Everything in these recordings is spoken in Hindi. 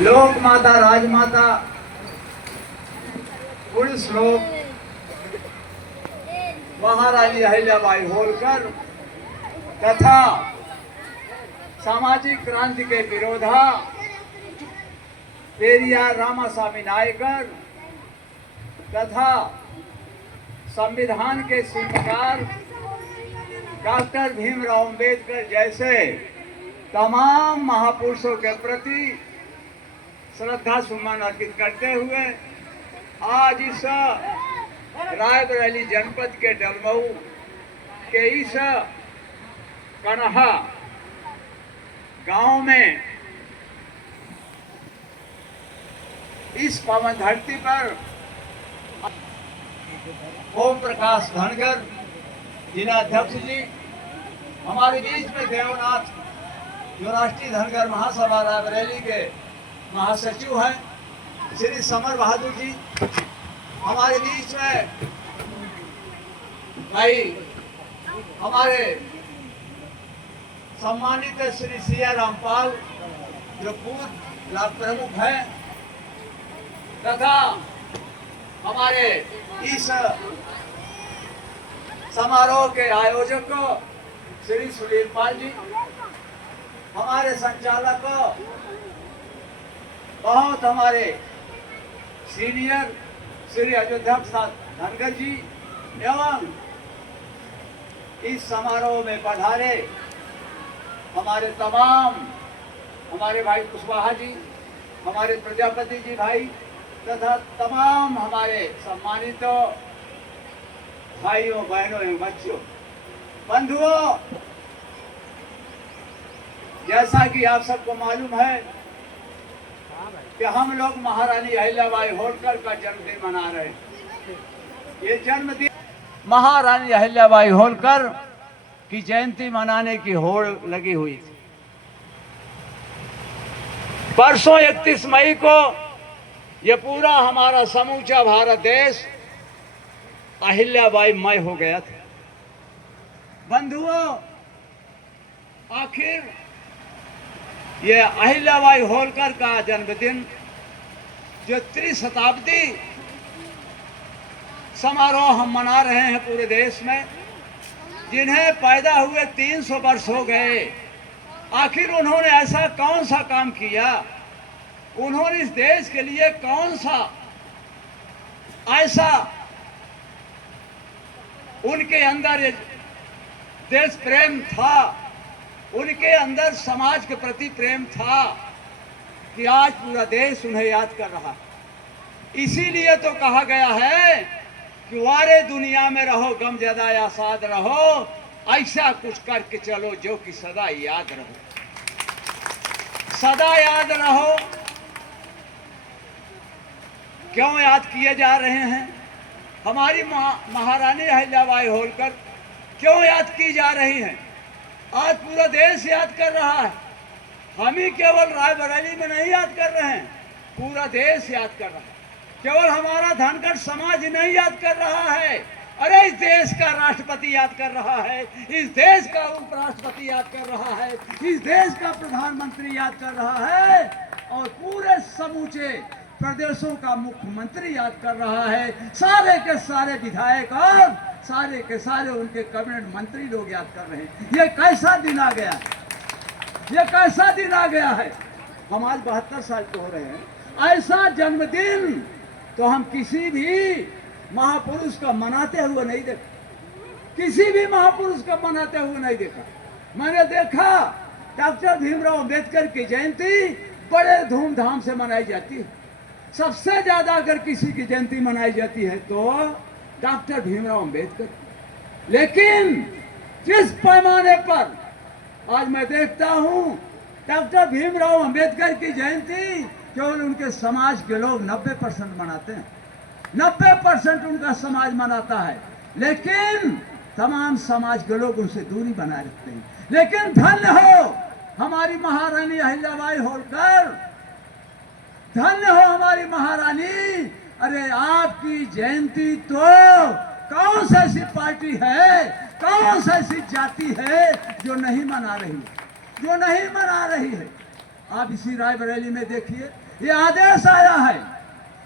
लोक माता राजमाता पूर्ण श्लोक महारानी अहिल्याबाई होलकर तथा सामाजिक क्रांति के विरोधा पेरियार रामास्वामी नायकर तथा संविधान के शिल्पकार डॉक्टर भीमराव अंबेडकर जैसे तमाम महापुरुषों के प्रति श्रद्धा सुमन अर्पित करते हुए आज इस रायबरेली जनपद के डलमऊ के इस कन्हा गांव में इस पावन धरती पर ओम प्रकाश धनगर जिलाध्यक्ष जी, हमारे बीच में देवनाथ जो राष्ट्रीय धनगर महासभा रायबरेली के महासचिव हैं, श्री समर बहादुर जी हमारे बीच में, भाई हमारे सम्मानित श्री सिया रामपाल जो पूर्व ब्लॉक प्रमुख हैं, तथा हमारे इस समारोह के आयोजक श्री सुनील पाल जी, हमारे संचालक बहुत हमारे सीनियर श्री अयोध्या प्रसाद धनगर जी एवं इस समारोह में पधारे हमारे तमाम हमारे भाई कुशवाहा जी, हमारे प्रजापति जी भाई तथा तमाम हमारे सम्मानित भाइयों बहनों एवं बच्चों बंधुओं, जैसा कि आप सबको मालूम है कि हम लोग महारानी अहिल्याबाई होलकर का जन्मदिन मना रहे हैं। ये जन्मदिन महारानी अहिल्याबाई होलकर की जयंती मनाने की होड़ लगी हुई थी। परसों 31 मई को ये पूरा हमारा समूचा भारत देश अहिल्याबाई मय हो गया था। बंधुओं, आखिर ये अहिल्याबाई होलकर का जन्मदिन जो त्रिशताब्दी समारोह हम मना रहे हैं पूरे देश में, जिन्हें पैदा हुए 300 वर्ष हो गए, आखिर उन्होंने ऐसा कौन सा काम किया, उन्होंने इस देश के लिए कौन सा ऐसा उनके अंदर देश प्रेम था, उनके अंदर समाज के प्रति प्रेम था कि आज पूरा देश उन्हें याद कर रहा है। इसीलिए तो कहा गया है कि वारे दुनिया में रहो गम ज़्यादा आसाद रहो, ऐसा कुछ करके चलो जो कि सदा याद रहो, सदा याद रहो। क्यों याद किए जा रहे हैं? हमारी महारानी अहिल्याबाई होलकर क्यों याद की जा रही हैं? आज पूरा देश याद कर रहा है। हम ही केवल रायबरेली में नहीं याद कर रहे हैं, पूरा देश याद कर रहा है। केवल हमारा धनगर समाज नहीं याद कर रहा है, अरे इस देश का राष्ट्रपति याद कर रहा है, इस देश का उपराष्ट्रपति याद कर रहा है, इस देश का प्रधानमंत्री याद कर रहा है, और पूरे समूचे प्रदेशों का मुख्यमंत्री याद कर रहा है। सारे के सारे विधायक और सारे के सारे उनके कैबिनेट मंत्री लोग याद कर रहे हैं। ये कैसा दिन आ गया है, ये कैसा दिन आ गया है। हम आज 72 साल के हो रहे हैं, ऐसा जन्मदिन तो हम किसी भी महापुरुष का मनाते हुए नहीं देखा, किसी भी महापुरुष का मनाते हुए नहीं देखा। मैंने देखा डॉक्टर भीमराव अंबेडकर की जयंती बड़े धूमधाम से मनाई जाती है। सबसे ज्यादा अगर किसी की जयंती मनाई जाती है तो डॉक्टर भीमराव अंबेडकर। लेकिन जिस पैमाने पर आज मैं देखता हूं डॉक्टर भीमराव अंबेडकर की जयंती केवल उनके समाज के लोग 90% मनाते हैं, 90% उनका समाज मनाता है, लेकिन तमाम समाज के लोग उनसे दूरी बनाए रखते हैं। लेकिन धन्य हो हमारी महारानी अहिल्याबाई होलकर, धन्य हो हमारी महारानी। अरे आपकी जयंती तो कौन सी ऐसी पार्टी है, कौन सी ऐसी जाति है जो नहीं मना रही है, जो नहीं मना रही है। आप इसी रायबरेली में देखिए, ये आदेश आया है,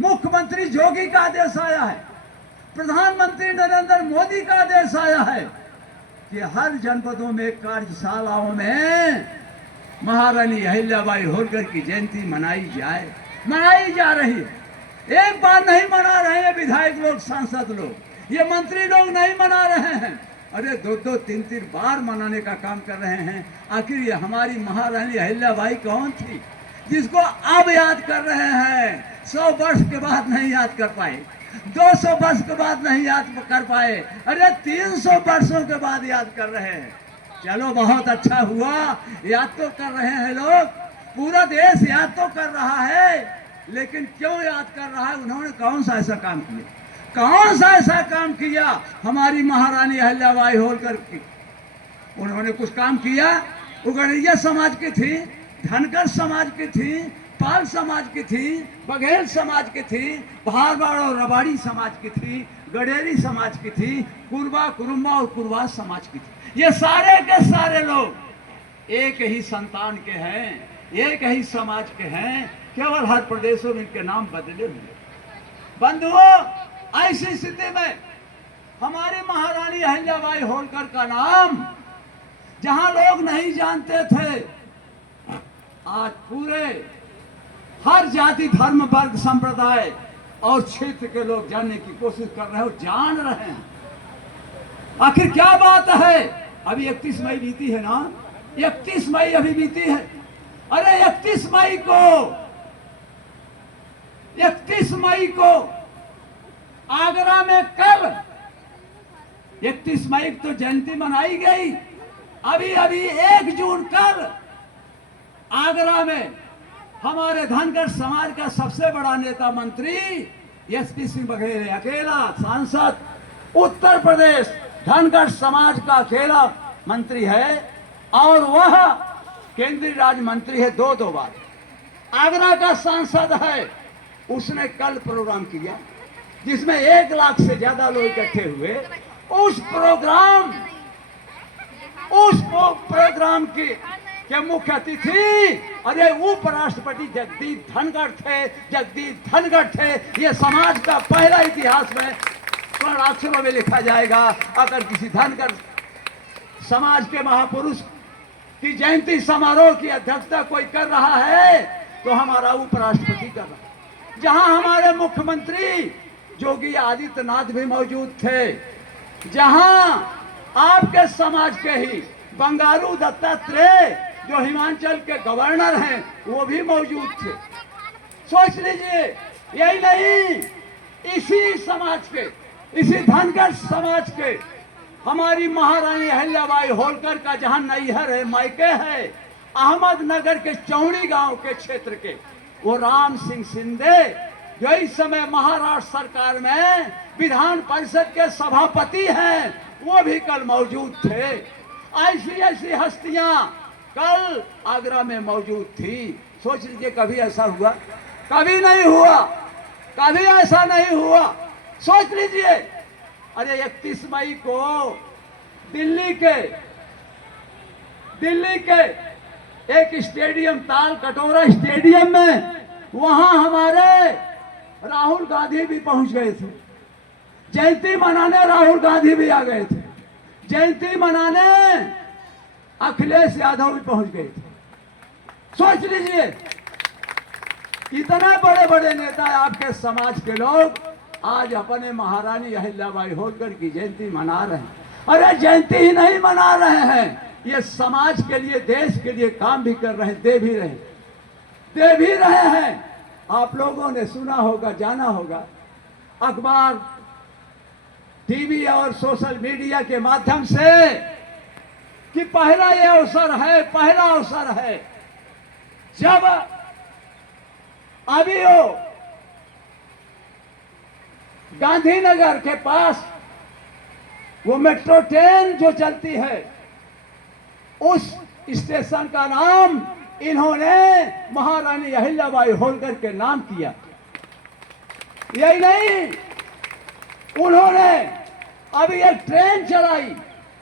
मुख्यमंत्री योगी का आदेश आया है, प्रधानमंत्री नरेंद्र मोदी का आदेश आया है कि हर जनपदों में, कार्यशालाओं में महारानी अहिल्याबाई होलकर की जयंती मनाई जाए। मनाई जा रही है। एक बार नहीं मना रहे हैं विधायक लोग, सांसद लोग, ये मंत्री लोग नहीं मना रहे हैं। अरे दो दो तीन तीन बार मनाने का काम कर रहे हैं। आखिर ये हमारी महारानी अहिल्याबाई कौन थी जिसको अब याद कर रहे हैं? 100 वर्ष के बाद नहीं याद कर पाए, 200 वर्ष के बाद नहीं याद कर पाए, अरे 300 वर्षों के बाद याद कर रहे हैं। चलो बहुत अच्छा हुआ, याद तो कर रहे हैं लोग, पूरा देश याद तो कर रहा है। लेकिन क्यों याद कर रहा है? उन्होंने कौन सा ऐसा काम किया? कौन सा ऐसा काम किया हमारी महारानी अहिल्याबाई होलकर की? उन्होंने कुछ काम किया? वो गणिया समाज की थी, धनगर समाज की थी, पाल समाज की थी, बघेल समाज की थी, भारवाड़ और रबाड़ी समाज की थी, गडेरी समाज की थी, कुरबा, कुरुम्बा और कुरवा समाज की थी। ये सारे के सारे लोग एक ही संतान के हैं, एक ही समाज के हैं, केवल हर प्रदेशों में इनके नाम बदले हुए। बंधुओं, ऐसी स्थिति में हमारी महारानी अहिल्याबाई होलकर का नाम जहां लोग नहीं जानते थे, आज पूरे हर जाति, धर्म, वर्ग, संप्रदाय और क्षेत्र के लोग जानने की कोशिश कर रहे हो, जान रहे हैं। आखिर क्या बात है? अभी 31 मई बीती है ना, 31 मई अभी बीती है। अरे 31 मई को आगरा में कल 31 मई तो जयंती मनाई गई। अभी 1 जून कल आगरा में हमारे धनगर समाज का सबसे बड़ा नेता मंत्री एसपी सिंह बघेल, अकेला सांसद, उत्तर प्रदेश धनगर समाज का अकेला मंत्री है, और वह केंद्रीय राज्य मंत्री है 2 बार। आगरा का सांसद है, उसने कल प्रोग्राम किया जिसमें 1 लाख से ज्यादा लोग इकट्ठे हुए। उस प्रोग्राम के मुख्य अतिथि अरे उपराष्ट्रपति जगदीप धनखड़ थे। ये समाज का पहला इतिहास में स्वर्ण अक्षरों में लिखा जाएगा। अगर किसी धनखड़ समाज के महापुरुष की जयंती समारोह की अध्यक्षता कोई कर रहा है तो हमारा उपराष्ट्रपति कर रहा है। जहां हमारे मुख्यमंत्री योगी आदित्यनाथ भी मौजूद थे, जहां आपके समाज के ही बंगारू दत्तात्रेय जो हिमाचल के गवर्नर हैं वो भी मौजूद थे। सोच लीजिए, यही नहीं, इसी समाज के, इसी धनगर समाज के हमारी महारानी अहिल्याबाई होलकर का जहां नैहर है, मायके है, अहमदनगर के चौड़ी गांव के क्षेत्र के, वो राम सिंह शिंदे जो इस समय महाराष्ट्र सरकार में विधान परिषद के सभापति हैं, वो भी कल मौजूद थे। ऐसी ऐसी हस्तियां कल आगरा में मौजूद थी। सोच लीजिए, कभी ऐसा हुआ? कभी नहीं हुआ, कभी ऐसा नहीं हुआ। सोच लीजिए, अरे 31 मई को दिल्ली के एक स्टेडियम, ताल कटोरा स्टेडियम में, वहां हमारे राहुल गांधी भी पहुंच गए थे। जयंती मनाने राहुल गांधी भी आ गए थे। जयंती मनाने अखिलेश यादव भी पहुंच गए थे। सोच लीजिए, इतने बड़े बड़े नेता आपके समाज के लोग आज अपने महारानी अहिल्याबाई होलकर की जयंती मना रहे हैं। अरे जयंती ही नहीं मना रहे हैं, ये समाज के लिए, देश के लिए काम भी कर रहे हैं, दे भी रहे हैं। आप लोगों ने सुना होगा, जाना होगा, अखबार, टीवी और सोशल मीडिया के माध्यम से कि पहला अवसर है जब अभी वो गांधीनगर के पास वो मेट्रो ट्रेन जो चलती है, उस स्टेशन का नाम इन्होंने महारानी अहिल्याबाई होलकर के नाम किया। यही नहीं, उन्होंने अभी एक ट्रेन चलाई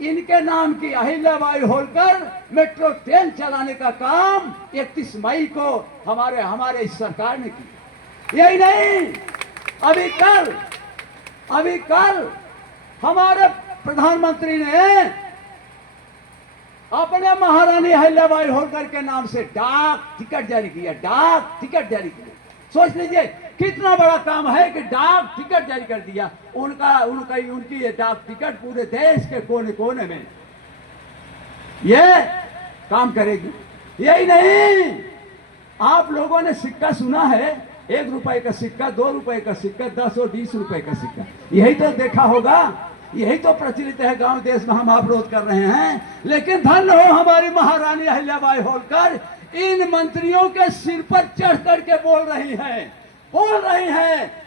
इनके नाम की अहिल्याबाई होलकर मेट्रो ट्रेन चलाने का काम 31 मई को हमारे इस सरकार ने किया। यही नहीं, अभी कल हमारे प्रधानमंत्री ने अपने महारानी अहिल्याबाई होलकर के नाम से डाक टिकट जारी किया। डाक टिकट जारी किया, सोच लीजिए कितना बड़ा काम है कि डाक टिकट जारी कर दिया। उनकी ये डाक टिकट पूरे देश के कोने कोने में ये काम करेगी। यही नहीं, आप लोगों ने सिक्का सुना है, 1 रुपए का सिक्का, 2 रुपए का सिक्का, 10 और 20 रुपए का सिक्का, यही तो देखा होगा, यही तो प्रचलित है गांव देश में। हम अवरोध कर रहे हैं, लेकिन धन्य हो हमारी महारानी अहिल्याबाई होलकर, इन मंत्रियों के सिर पर चढ़ करके बोल रही है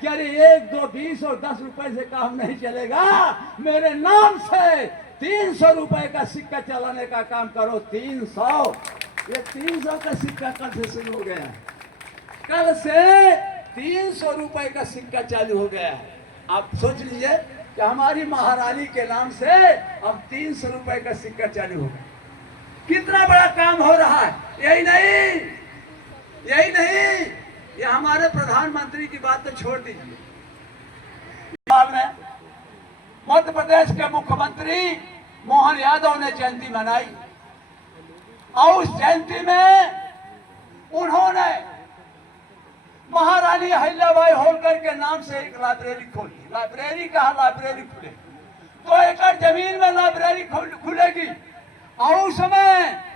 कि अरे 1, 2, 20 और 10 रुपए से काम नहीं चलेगा, मेरे नाम से 300 रुपए का सिक्का चलाने का काम करो। 300, ये 300 का सिक्का कल से शुरू हो गया है, कल से 300 रुपए का सिक्का चालू हो गया है। आप सोच लीजिए कि हमारी महारानी के नाम से अब 300 रुपए का सिक्का चालू हो गया। कितना बड़ा काम हो रहा है। यही नहीं, ये हमारे प्रधानमंत्री की बात तो छोड़ दीजिए। मध्य प्रदेश के मुख्यमंत्री मोहन यादव ने जयंती मनाई और उस जयंती में उन्होंने महारानी अहिल्याबाई होलकर के नाम से एक लाइब्रेरी खोली। लाइब्रेरी खुले, 2 एकड़ जमीन में लाइब्रेरी खुलेगी और उस समय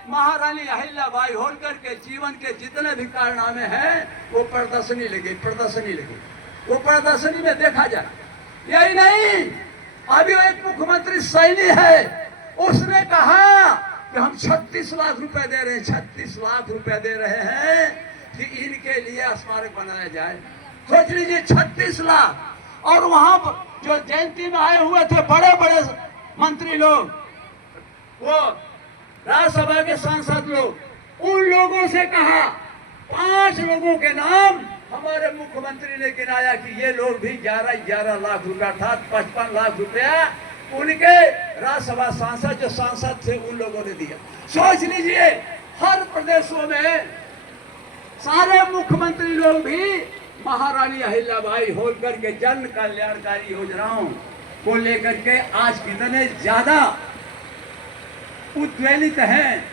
महारानी अहिल्याबाई होलकर के जीवन के जितने भी कारनामे हैं वो प्रदर्शनी लगी, वो प्रदर्शनी में देखा जाए। यही नहीं, अभी एक मुख्यमंत्री सैनी है, उसने कहा कि हम 36 लाख रुपए दे रहे हैं, 36 लाख रुपए दे रहे हैं कि इनके लिए स्मारक बनाया जाए। सोच लीजिए 36 लाख। और वहां जो जयंती में आए हुए थे बड़े बड़े मंत्री लोग, वो राज्यसभा के सांसद लोग, उन लोगों से कहा 5 लोगों के नाम हमारे मुख्यमंत्री ने गिनाया कि ये लोग भी 11 लाख रुपया अर्थात 55 लाख रुपया उनके राज्यसभा सांसद जो सांसद थे उन लोगों ने दिया। सोच लीजिए हर प्रदेशों में सारे मुख्यमंत्री लोग भी महारानी अहिल्याबाई होलकर के जन कल्याणकारी योजनाओं को लेकर के आज कितने ज्यादा उद्वेलित हैं,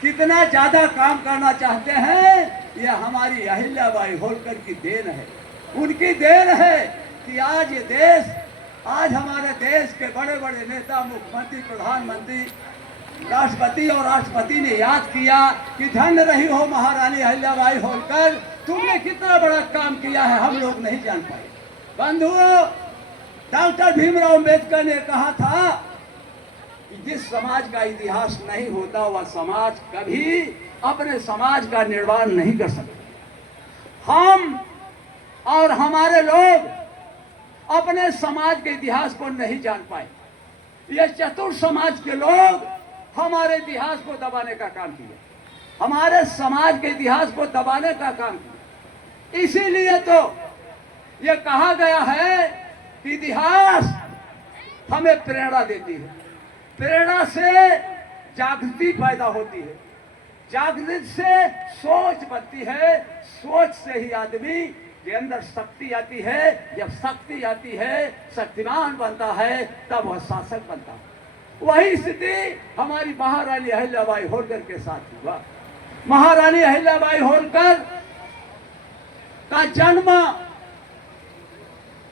कितना ज्यादा काम करना चाहते हैं। यह हमारी अहिल्याबाई होलकर की देन है, उनकी देन है कि आज ये देश, आज हमारे देश के बड़े बड़े नेता, मुख्यमंत्री, प्रधानमंत्री, राष्ट्रपति और राष्ट्रपति ने याद किया कि धन्य रही हो महारानी अहिल्याबाई होलकर, तुमने कितना बड़ा काम किया है, हम लोग नहीं जान पाए। बंधुओं, डॉक्टर भीमराव अंबेडकर ने कहा था कि जिस समाज का इतिहास नहीं होता वह समाज कभी अपने समाज का निर्माण नहीं कर सकता। हम और हमारे लोग अपने समाज के इतिहास को नहीं जान पाए। ये चतुर समाज के लोग हमारे इतिहास को दबाने का काम किया, हमारे समाज के इतिहास को दबाने का काम किया। इसीलिए तो ये कहा गया है कि इतिहास हमें प्रेरणा देती है, प्रेरणा से जागृति पैदा होती है, जागृति से सोच बनती है, सोच से ही आदमी के अंदर शक्ति आती है। जब शक्ति आती है, शक्तिमान बनता है, तब वह शासक बनता है। वही स्थिति हमारी महारानी अहिल्याबाई होलकर के साथ हुआ। महारानी अहिल्याबाई होलकर का जन्म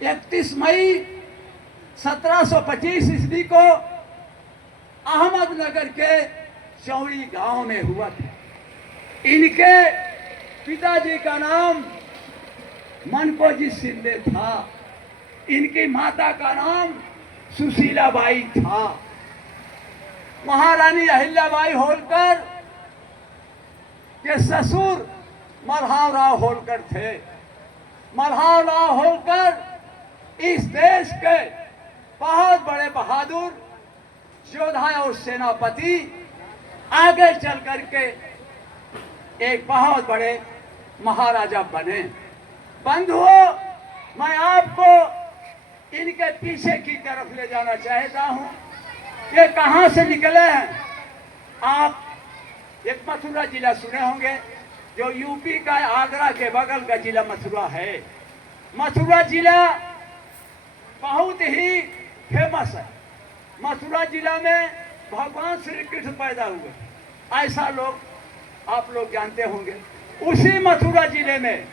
31 मई 1725 ईस्वी को अहमदनगर के चौड़ी गांव में हुआ था। इनके पिताजी का नाम मनकोजी शिंदे था, इनकी माता का नाम सुशीलाबाई था। महारानी अहिल्याबाई होलकर के ससुर मल्हारराव होलकर थे। मल्हारराव होलकर इस देश के बहुत बड़े बहादुर योद्धा और सेनापति, आगे चल करके एक बहुत बड़े महाराजा बने। बंधुओं, मैं आपको इनके पीछे की तरफ ले जाना चाहता हूं। ये कहाँ से निकले हैं? आप एक मथुरा जिला सुने होंगे, जो यूपी का आगरा के बगल का जिला मथुरा है। मथुरा जिला बहुत ही फेमस है। मथुरा जिला में भगवान श्री कृष्ण पैदा हुए, ऐसा आप लोग जानते होंगे। उसी मथुरा जिले में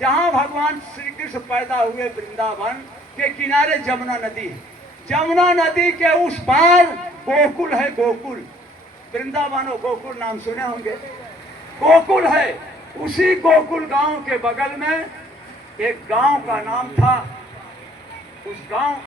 जहाँ भगवान श्री कृष्ण पैदा हुए, वृंदावन के किनारे जमुना नदी है। जमुना नदी के उस पार गोकुल है, गोकुल। वृंदावन और गोकुल नाम सुने होंगे। गोकुल है, उसी गोकुल गांव के बगल में एक गांव का नाम था। उस गांव